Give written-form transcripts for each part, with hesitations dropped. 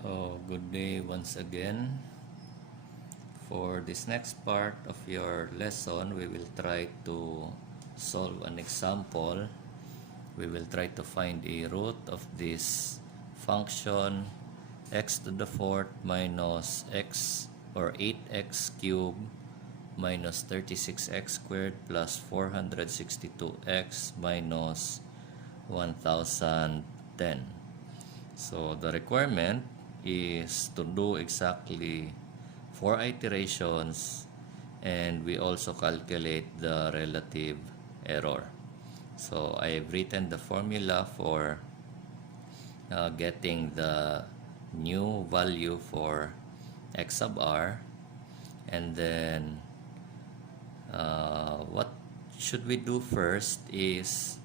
So, good day once again. For this next part of your lesson, we will try to solve an example. We will try to find a root of this function x to the fourth minus x or 8x cubed minus 36x squared plus 462x minus 1010. So the requirement is to do exactly 4 iterations, and we also calculate the relative error. So I have written the formula for getting the new value for x sub r, and then what should we do first is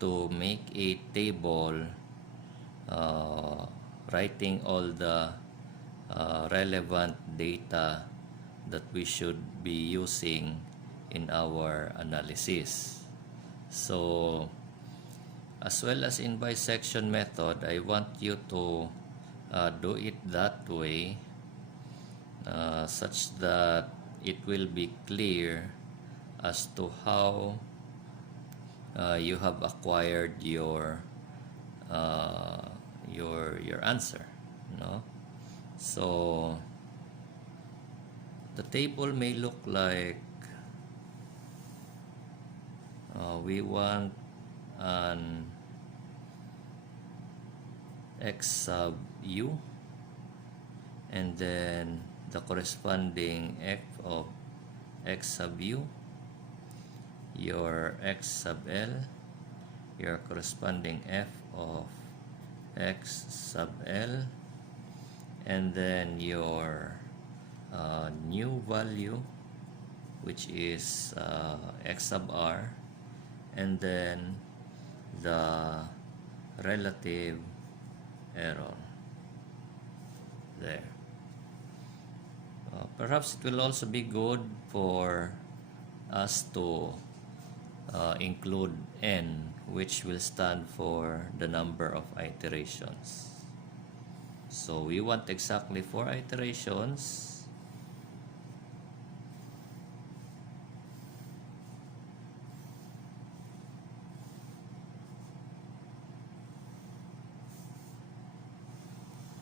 to make a table writing all the relevant data that we should be using in our analysis. So, as well as in bisection method, I want you to do it that way such that it will be clear as to how you have acquired your answer, no? So the table may look like we want an x sub u, and then the corresponding f of x sub u, your x sub l, your corresponding f of x sub l, and then your new value, which is x sub r, and then the relative error there. Perhaps it will also be good for us to include n, which will stand for the number of iterations. So we want exactly 4 iterations.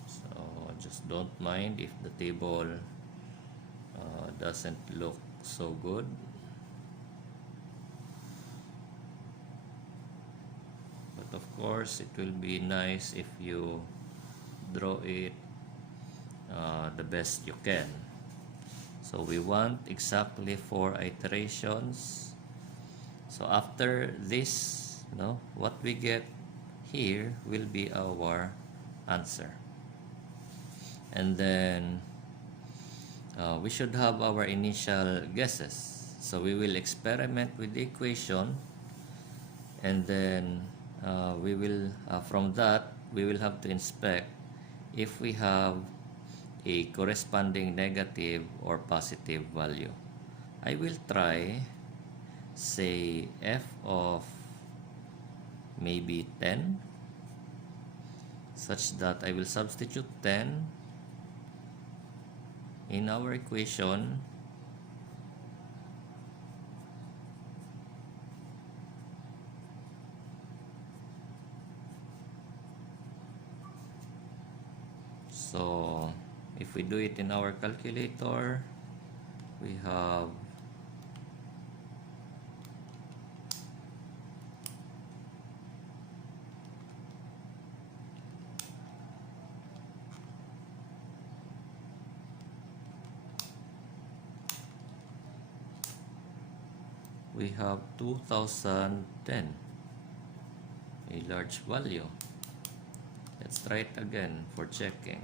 So just don't mind if the table doesn't look so good. But of course, it will be nice if you draw it the best you can. So we want exactly 4 iterations. So after this, what we get here will be our answer. And then we should have our initial guesses. So we will experiment with the equation, and then we will from that we will have to inspect if we have a corresponding negative or positive value. I will try, say, f of maybe 10, such that I will substitute 10 in our equation, so if we do it in our calculator, we have we have 2010, a large value. Let's try it again for checking.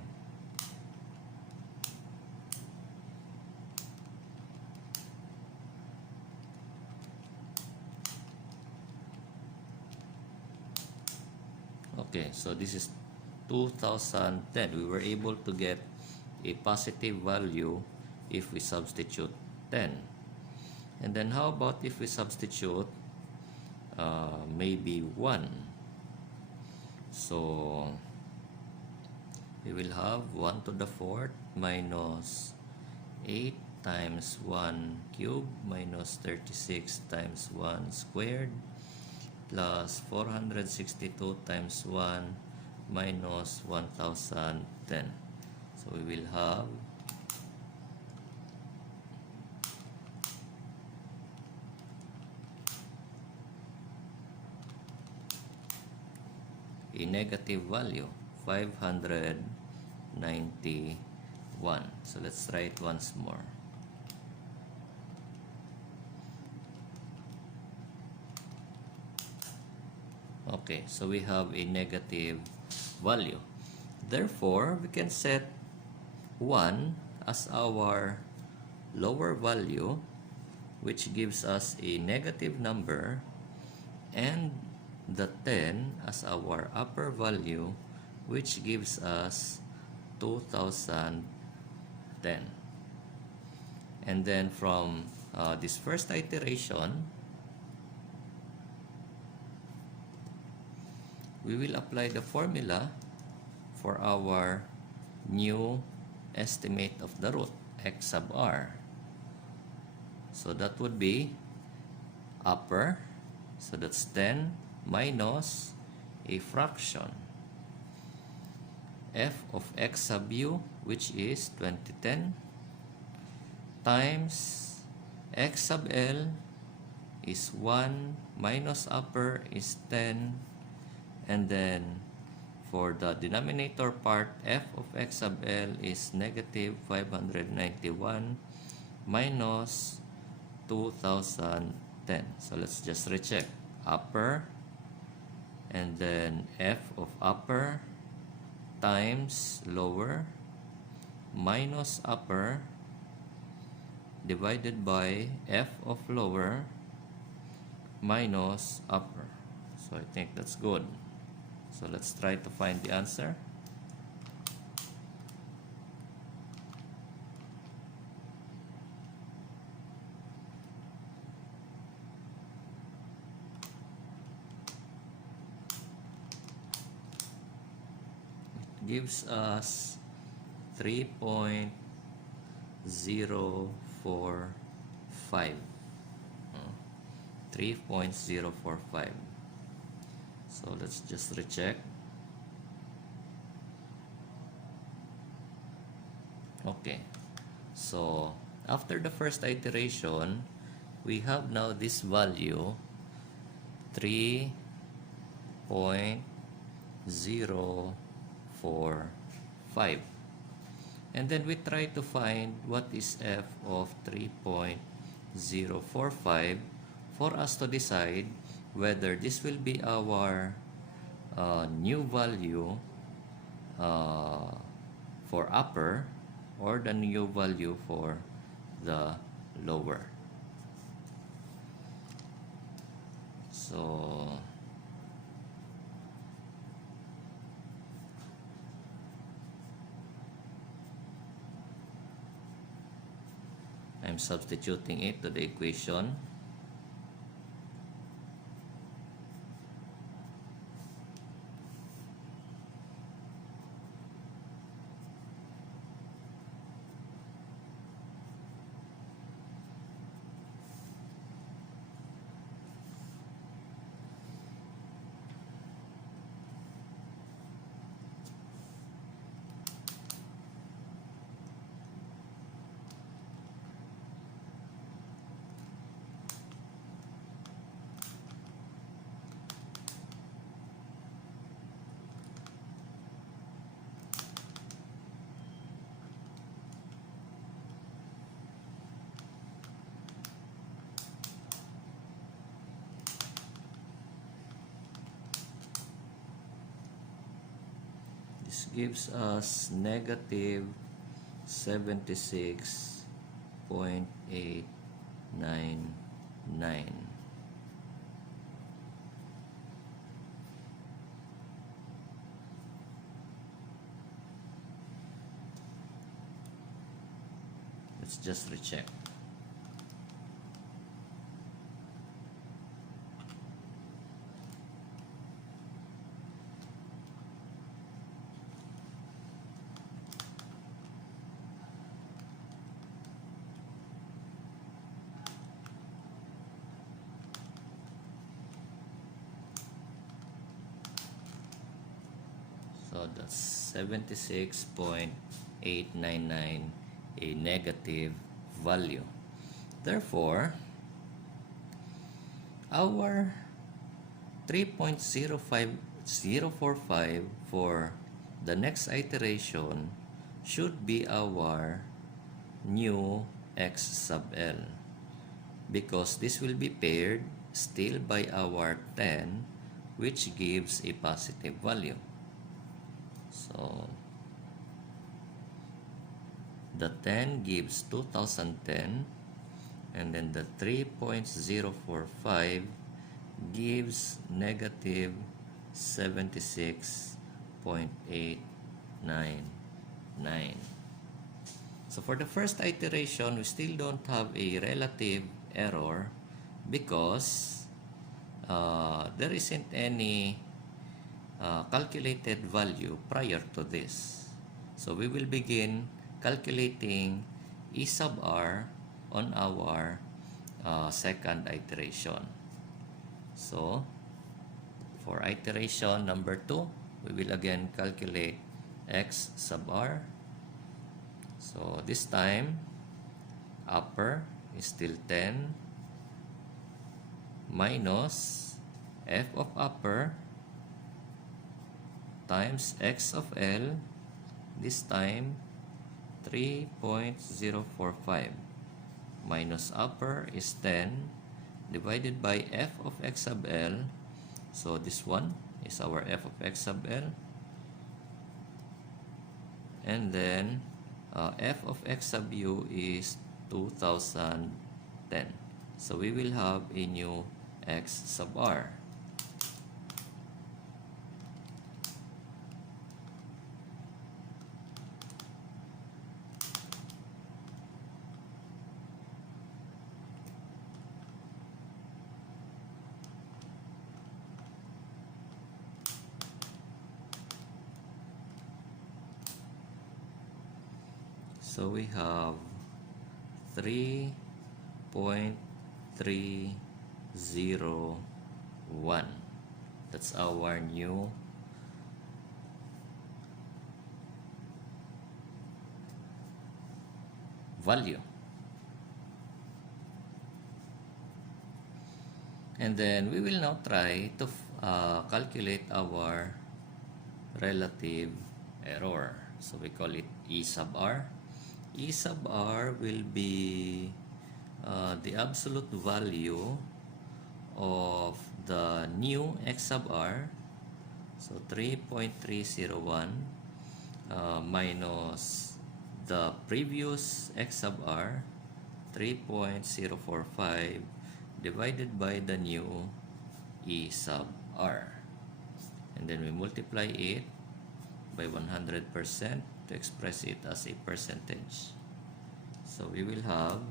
Okay, so this is 2010. We were able to get a positive value if we substitute 10. And then how about if we substitute maybe 1? So we will have 1 to the fourth minus 8 times 1 cubed minus 36 times 1 squared plus 462 times 1 minus 1010. So we will have a negative value, 591. So let's try it once more. Okay, so we have a negative value. Therefore, we can set 1 as our lower value, which gives us a negative number, and the 10 as our upper value, which gives us 2010. And then from this first iteration, we will apply the formula for our new estimate of the root, x sub r. So that would be upper, so that's 10 minus a fraction, f of x sub u, which is 2010, times x sub l is 1 minus upper is 10, and then for the denominator part, f of x sub l is negative 591 minus 2010. So let's just recheck. Upper, and then f of upper times lower minus upper divided by f of lower minus upper. So I think that's good. So let's try to find the answer. It gives us 3.045. 3.045. So let's just recheck. Okay, so after the first iteration, we have now this value 3.045, and then we try to find what is f of 3.045 for us to decide whether this will be our new value for upper or the new value for the lower. So I'm substituting it to the equation. This gives us negative 76.899. Let's just recheck. So that's 76.899, a negative value. Therefore, our 3.05045 for the next iteration should be our new x sub L, because this will be paired still by our 10, which gives a positive value. So the 10 gives 2010, and then the 3.045 gives negative 76.899. So for the first iteration, we still don't have a relative error because there isn't any calculated value prior to this. So we will begin calculating E sub r on our second iteration. So for iteration number 2, we will again calculate x sub r. So this time, upper is still 10 minus f of upper times x of L, this time 3.045 minus upper is 10 divided by f of x sub L. So this one is our f of x sub L, and then f of x sub u is 2010. So we will have a new x sub r. So we have 3.301. That's our new value. And then we will now try to calculate our relative error. So we call it E sub r. E sub r will be the absolute value of the new x sub r. So 3.301 minus the previous x sub r, 3.045, divided by the new E sub r. And then we multiply it by 100% to express it as a percentage. So we will have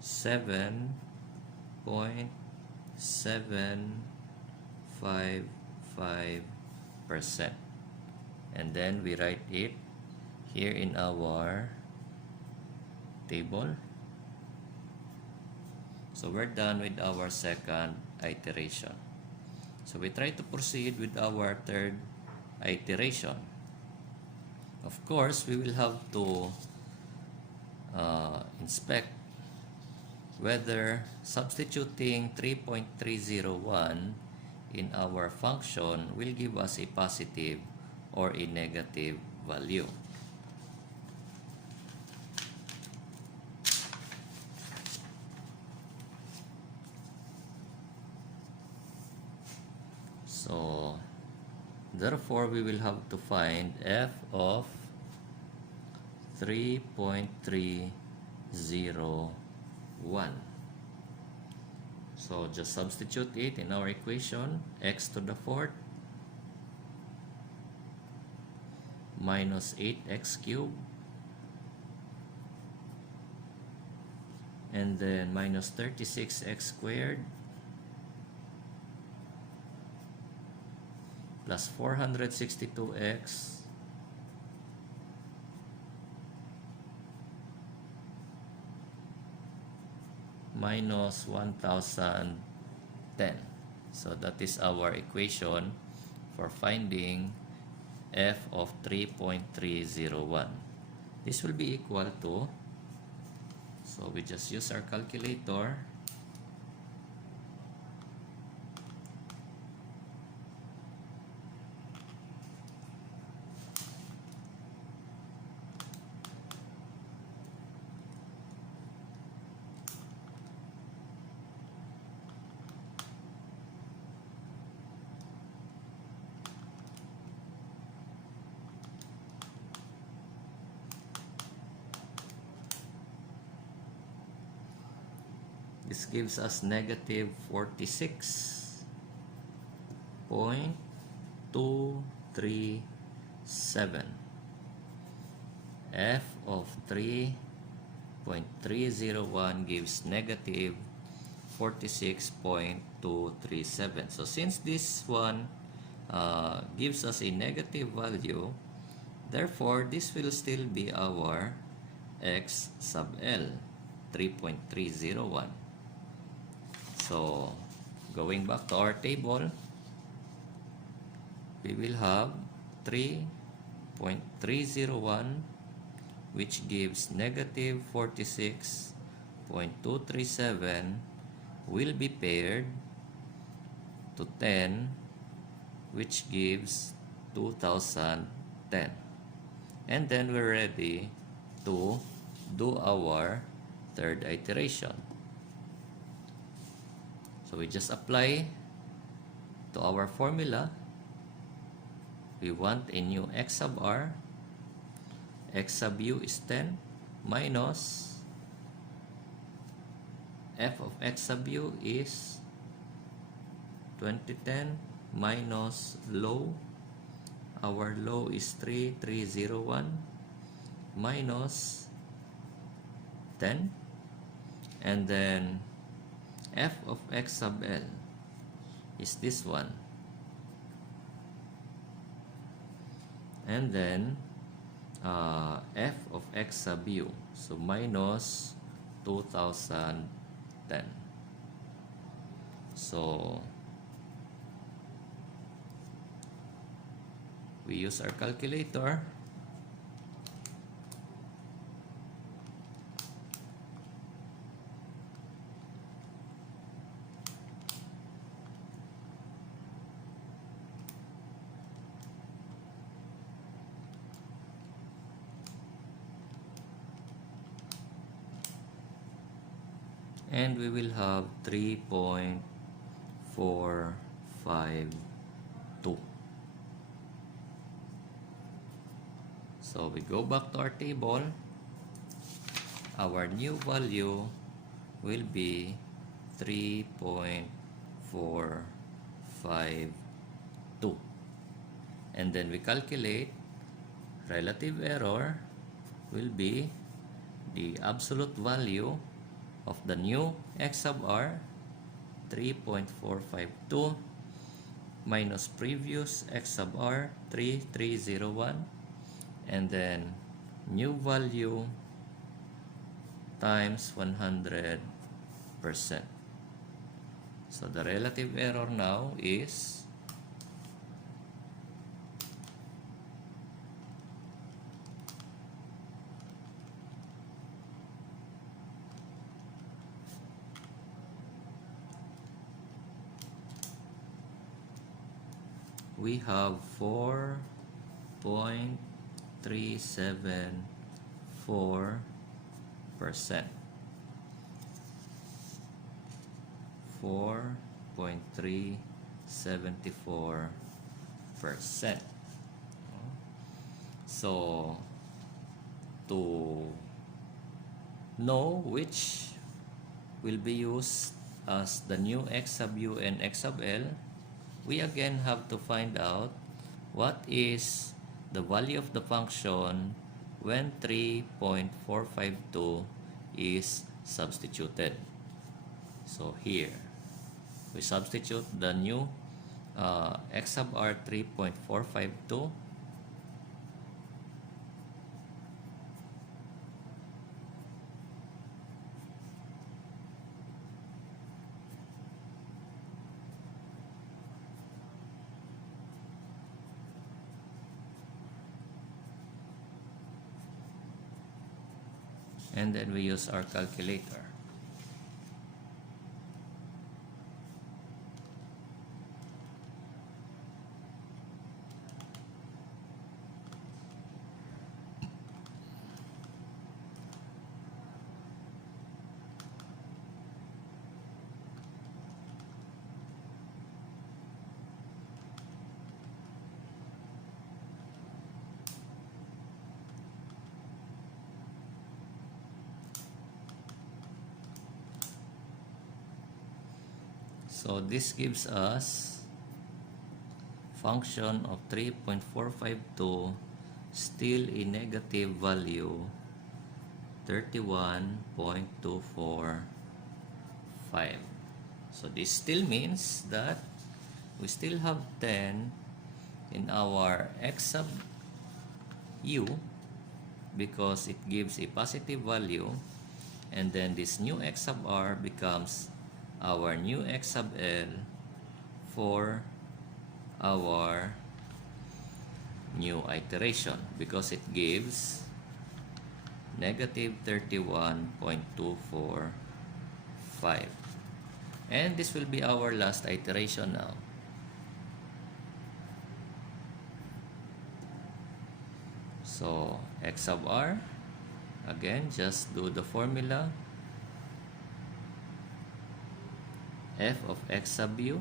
7.755%. And then we write it here in our table. So we're done with our second iteration. So we try to proceed with our third iteration. Of course, we will have to inspect whether substituting 3.301 in our function will give us a positive or a negative value. So therefore we will have to find f of 3.301. So just substitute it in our equation. X to the fourth minus 8x cubed, and then minus 36x squared plus 462x minus 1010. So that is our equation for finding f of 3.301. This will be equal to, so we just use our calculator. This gives us negative 46.237. F of 3.301 gives negative 46.237. So since this one gives us a negative value, therefore this will still be our x sub L, 3.301. So going back to our table, we will have 3.301, which gives negative 46.237, will be paired to 10, which gives 2010. And then we're ready to do our third iteration. So we just apply to our formula. We want a new x sub r. X sub u is 10 minus f of x sub u is 2010 minus low. Our low is 3301 minus 10, and then f of x sub L is this one, and then f of x sub u, so minus 2010. So we use our calculator. And we will have 3.452. So we go back to our table. Our new value will be 3.452. And then we calculate relative error will be the absolute value of the new x sub r, 3.452, minus previous x sub r, 3301, and then new value times 100%. So the relative error now is we have 4.374%. 4.374%. So to know which will be used as the new x sub u and x sub L, we again have to find out what is the value of the function when 3.452 is substituted. So here, we substitute the new x sub r 3.452. and then we use our calculator. So this gives us function of 3.452, still a negative value 31.245. So this still means that we still have 10 in our x sub u because it gives a positive value, and then this new x sub r becomes our new x sub l for our new iteration because it gives negative 31.245, and this will be our last iteration now. So x sub r, again, just do the formula. F of x sub u,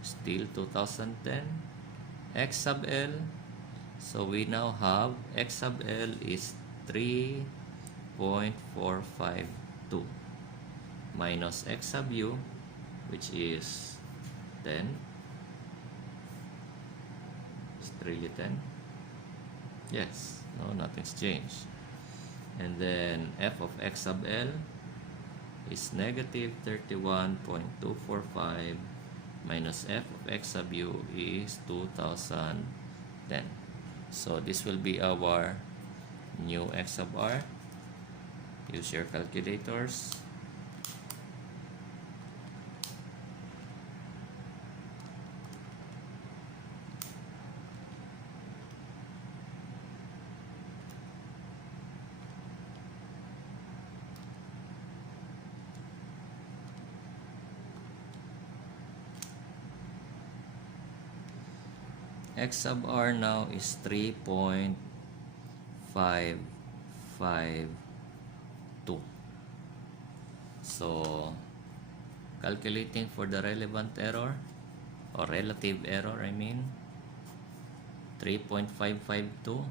still 2010. X sub l, so we now have x sub l is 3.452 minus x sub u, which is 10. It's really 10? Yes, no, nothing's changed. And then f of x sub l is negative 31.245 minus f of x sub u is 2010. So this will be our new x sub r. Use your calculators. X sub r now is 3.552. So calculating for the relevant error or relative error, I mean 3.552,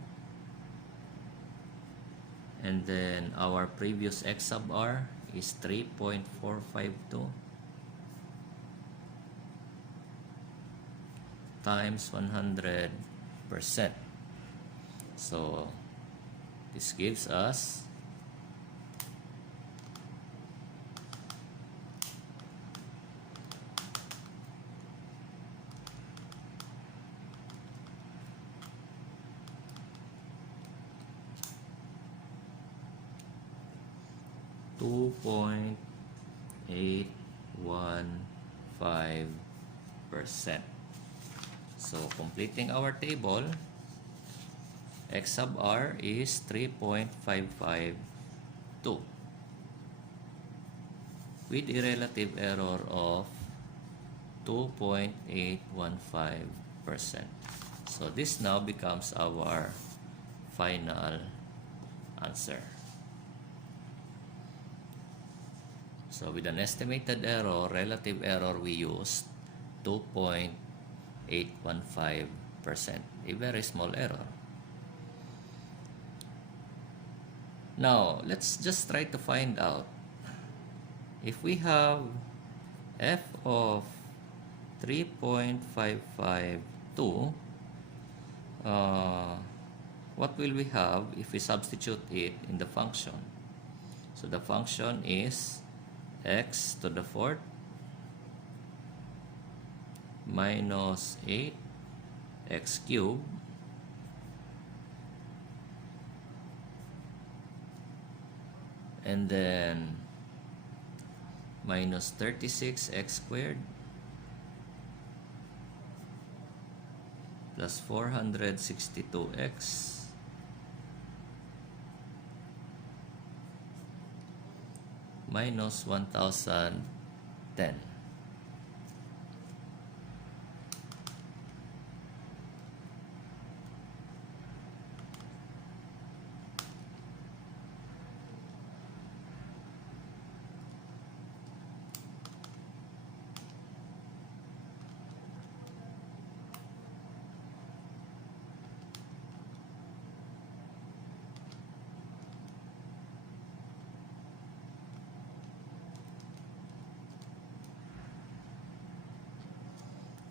and then our previous x sub r is 3.452 times 100%. So this gives us 2.815%. So completing our table, x sub r is 3.552 with a relative error of 2.815%. So this now becomes our final answer. So with an estimated error, relative error, we used 2.815%, a very small error. Now, let's just try to find out if we have f of 3.552, what will we have if we substitute it in the function? So the function is x to the fourth minus 8 x cubed and then minus 36 x squared plus 462x minus 1010.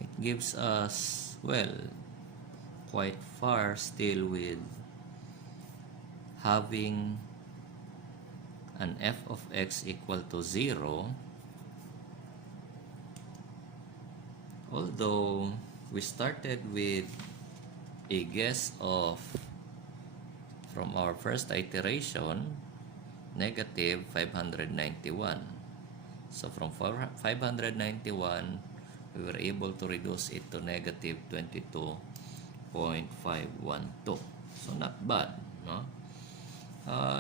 It gives us, well, quite far still with having an f of x equal to 0, although we started with a guess of, from our first iteration, negative 591. So from 591, we were able to reduce it to negative 22.512. So not bad, no?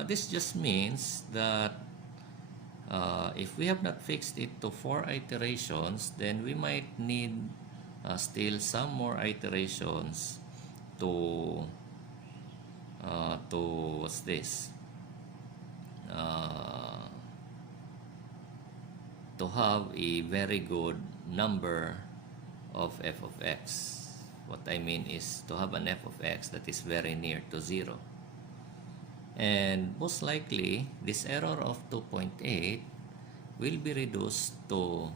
This just means that if we have not fixed it to 4 iterations, then we might need still some more iterations to what's this? To have a very good number of f of x. What I mean is to have an f of x that is very near to 0. And most likely, this error of 2.8 will be reduced to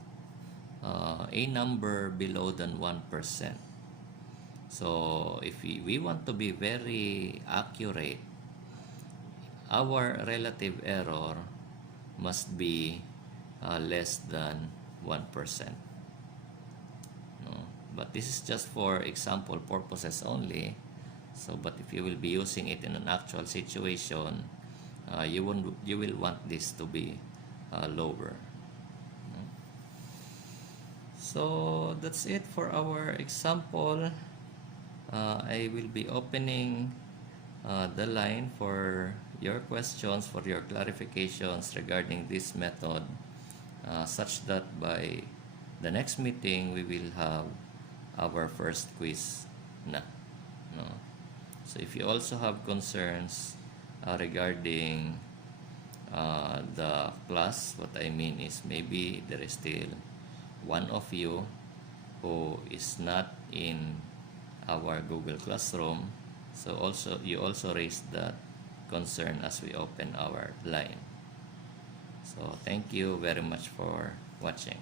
a number below than 1%. So if we want to be very accurate, our relative error must be less than 1%. No? But this is just for example purposes only. So, but if you will be using it in an actual situation, you will want this to be lower. No? So that's it for our example. I will be opening the line for your questions, for your clarifications regarding this method, such that by the next meeting we will have our first quiz na. No? So if you also have concerns regarding the class, what I mean is maybe there is still one of you who is not in our Google Classroom. So you also raised that concern as we open our line. So thank you very much for watching.